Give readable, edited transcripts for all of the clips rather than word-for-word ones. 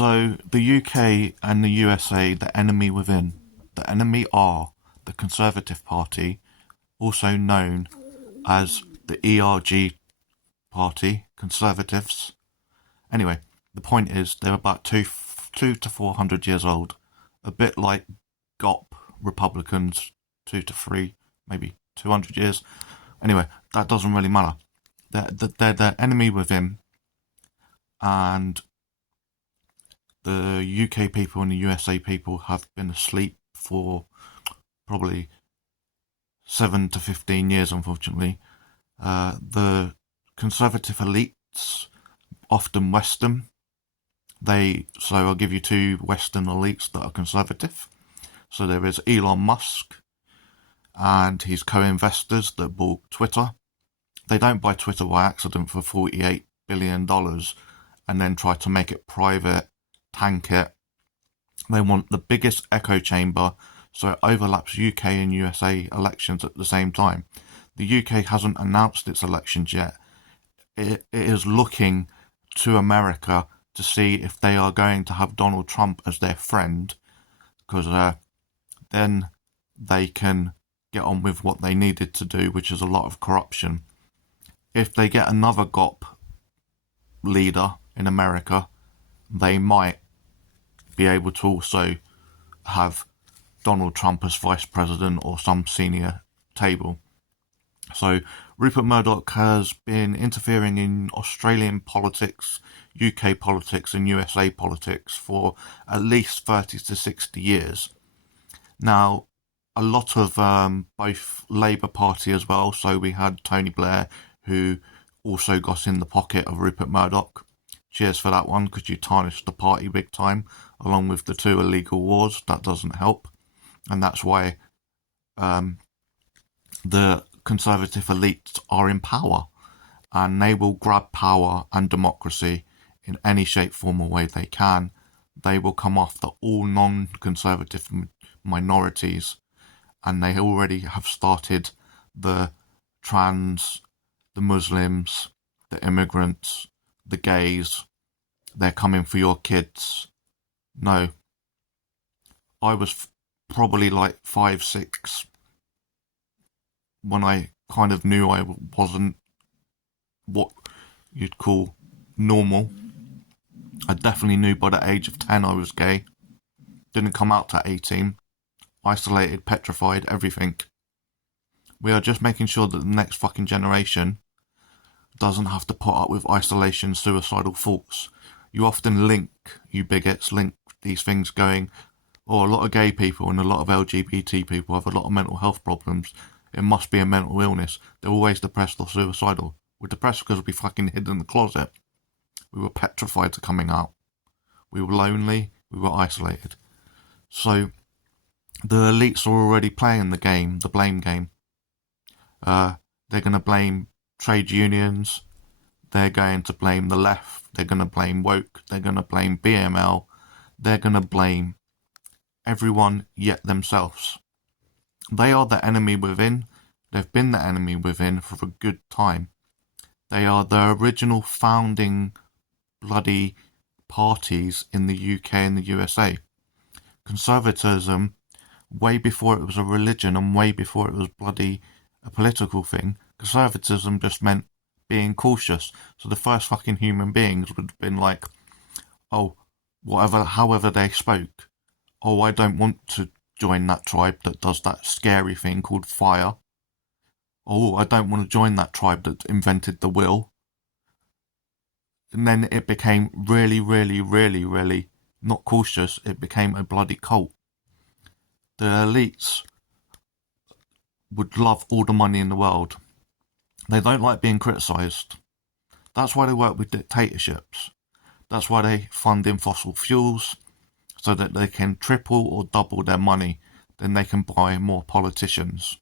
So the UK and the USA, the enemy within. The enemy are the Conservative Party, also known as the ERG Party, Conservatives. Anyway, the point is they're about two to 400 years old, a bit like GOP Republicans, 2 to 3, maybe 200 years. Anyway, that doesn't really matter. They're the enemy within, and the UK people and the USA people have been asleep for probably 7 to 15 years, unfortunately. The conservative elites, often Western, so I'll give you two Western elites that are conservative. So there is Elon Musk and his co-investors that bought Twitter. They don't buy Twitter by accident for $48 billion and then try to make it private, tank it. They want the biggest echo chamber so it overlaps UK and USA elections at the same time. The UK hasn't announced its elections yet. It is looking to America to see if they are going to have Donald Trump as their friend, because then they can get on with what they needed to do, which is a lot of corruption. If they get another GOP leader in America, they might be able to also have Donald Trump as vice president or some senior table. So Rupert Murdoch has been interfering in Australian politics, UK politics and USA politics for at least 30 to 60 years. Now, a lot of both Labour Party as well, so we had Tony Blair, who also got in the pocket of Rupert Murdoch. Cheers for that one, because you tarnished the party big time, along with the two illegal wars. That doesn't help. And that's why the conservative elites are in power, and they will grab power and democracy in any shape, form or way they can. They will come after all non-conservative minorities, and they already have started the trans, the Muslims, the immigrants, the gays. They're coming for your kids. No. I was probably like 5, 6 when I kind of knew I wasn't what you'd call normal. I definitely knew by the age of 10 I was gay. Didn't come out to 18. Isolated, petrified, everything. We are just making sure that the next fucking generation doesn't have to put up with isolation, suicidal thoughts. You often link, you bigots, link these things going, a lot of gay people and a lot of LGBT people have a lot of mental health problems. It must be a mental illness. They're always depressed or suicidal. We're depressed because we fucking hid in the closet. We were petrified to coming out. We were lonely. We were isolated. So the elites are already playing the game, the blame game. They're going to blame trade unions. They're going to blame the left. They're going to blame woke. They're going to blame BML. They're going to blame everyone yet themselves. They are the enemy within. They've been the enemy within for a good time. They are the original founding bloody parties in the UK and the USA. Conservatism, way before it was a religion and way before it was bloody a political thing, conservatism just meant being cautious. So the first fucking human beings would have been like, however they spoke. I don't want to join that tribe that does that scary thing called fire. I don't want to join that tribe that invented the will. And then it became really, really, really, really not cautious. It became a bloody cult. The elites would love all the money in the world. They don't like being criticised. That's why they work with dictatorships. That's why they fund in fossil fuels, so that they can triple or double their money. Then they can buy more politicians.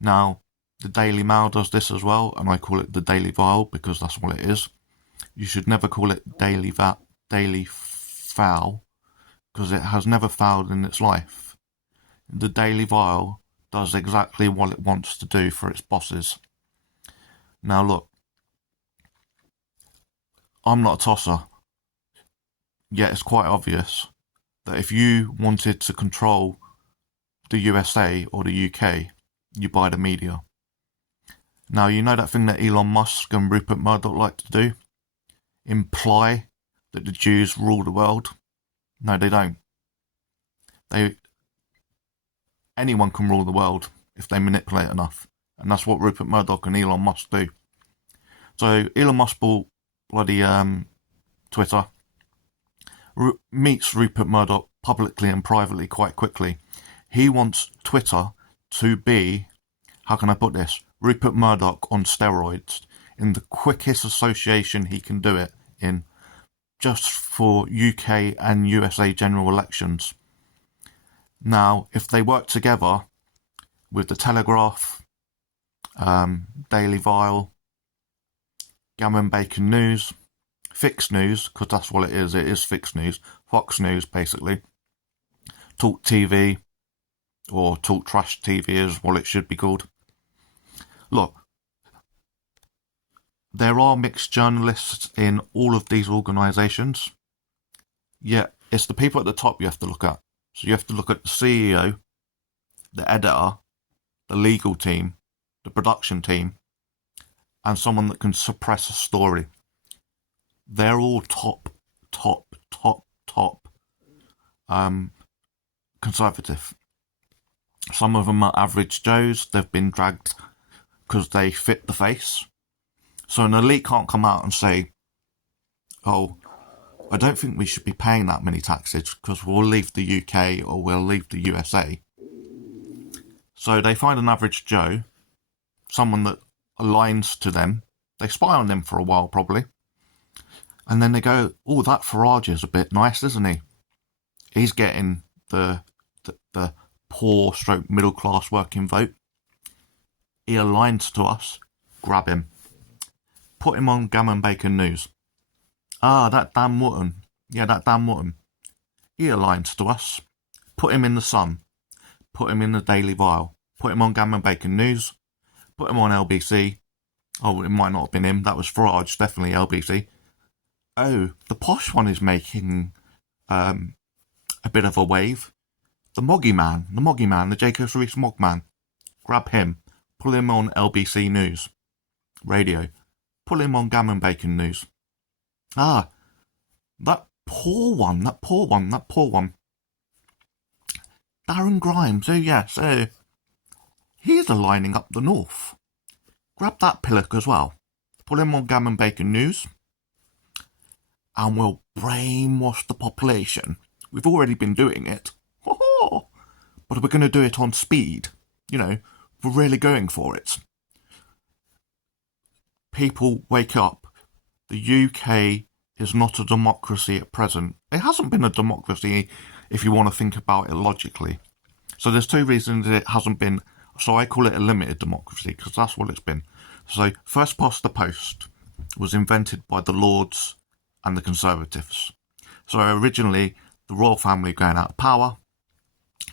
Now, the Daily Mail does this as well, and I call it the Daily Vile because that's what it is. You should never call it Daily Foul, because it has never fouled in its life. The Daily Vile does exactly what it wants to do for its bosses. Now look, I'm not a tosser. Yet it's quite obvious that if you wanted to control the USA or the UK, you buy the media. Now, you know that thing that Elon Musk and Rupert Murdoch like to do? Imply that the Jews rule the world? No, they don't. Anyone can rule the world if they manipulate enough. And that's what Rupert Murdoch and Elon Musk do. So Elon Musk bought bloody Twitter, meets Rupert Murdoch publicly and privately quite quickly. He wants Twitter to be, how can I put this, Rupert Murdoch on steroids, in the quickest association he can do it in, just for UK and USA general elections. Now, if they work together with the Telegraph, Daily Vile, Gammon Bacon News, Fixed News, because that's what it is Fixed News, Fox News basically, Talk TV, or Talk Trash TV is what it should be called. Look, there are mixed journalists in all of these organisations, yet it's the people at the top you have to look at. So you have to look at the CEO, the editor, the legal team, the production team, and someone that can suppress a story. They're all top conservative. Some of them are average Joes. They've been dragged because they fit the face. So an elite can't come out and say, oh, I don't think we should be paying that many taxes because we'll leave the UK or we'll leave the USA. So they find an average Joe, someone that aligns to them. They spy on them for a while probably. And then they go, oh, that Farage is a bit nice, isn't he? He's getting the poor stroke middle class working vote. He aligns to us. Grab him. Put him on Gammon Bacon News. Ah, that Dan Wootton. Yeah, that Dan Wootton. He aligns to us. Put him in the Sun. Put him in the Daily Vile. Put him on Gammon Bacon News. Put him on LBC. Oh, it might not have been him. That was Farage, definitely LBC. Oh, the posh one is making a bit of a wave. The Moggy Man, the Jacobs Reese Mog Man. Grab him. Pull him on LBC News. Radio. Pull him on Gammon Bacon News. Ah, that poor one. Darren Grimes, oh yes, he's aligning up the north. Grab that pillock as well. Pull him on Gammon Bacon News. And we'll brainwash the population. We've already been doing it. But we're going to do it on speed. You know, we're really going for it. People, wake up. The UK is not a democracy at present. It hasn't been a democracy if you want to think about it logically. So there's two reasons it hasn't been. So I call it a limited democracy because that's what it's been. So first past the post was invented by the Lords and the Conservatives. So originally the royal family going out of power.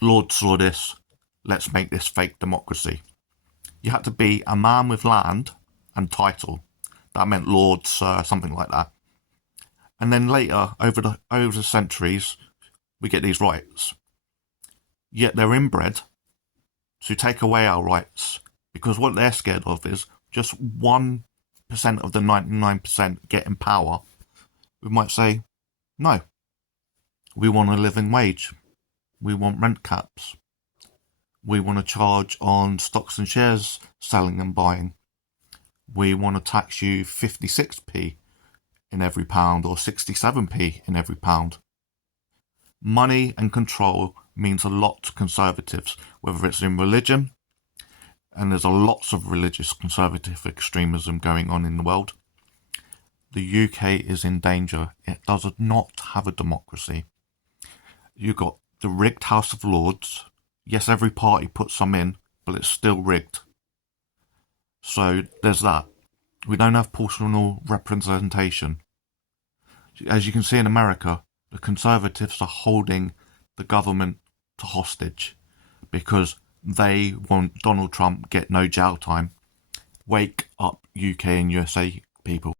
Lords saw this. Let's make this fake democracy. You had to be a man with land and title. That meant Lord, Sir, something like that. And then later, over the centuries, we get these rights. Yet they're inbred to take away our rights because what they're scared of is just 1% of the 99% getting power. We might say, no, we want a living wage. We want rent caps. We want to charge on stocks and shares selling and buying. We want to tax you 56p in every pound or 67p in every pound. Money and control means a lot to conservatives, whether it's in religion, and there's a lots of religious conservative extremism going on in the world. The UK is in danger. It does not have a democracy. You've got the rigged House of Lords. Yes, every party puts some in, but it's still rigged. So there's that. We don't have proportional representation. As you can see in America, the Conservatives are holding the government to hostage because they want Donald Trump get no jail time. Wake up, UK and USA people.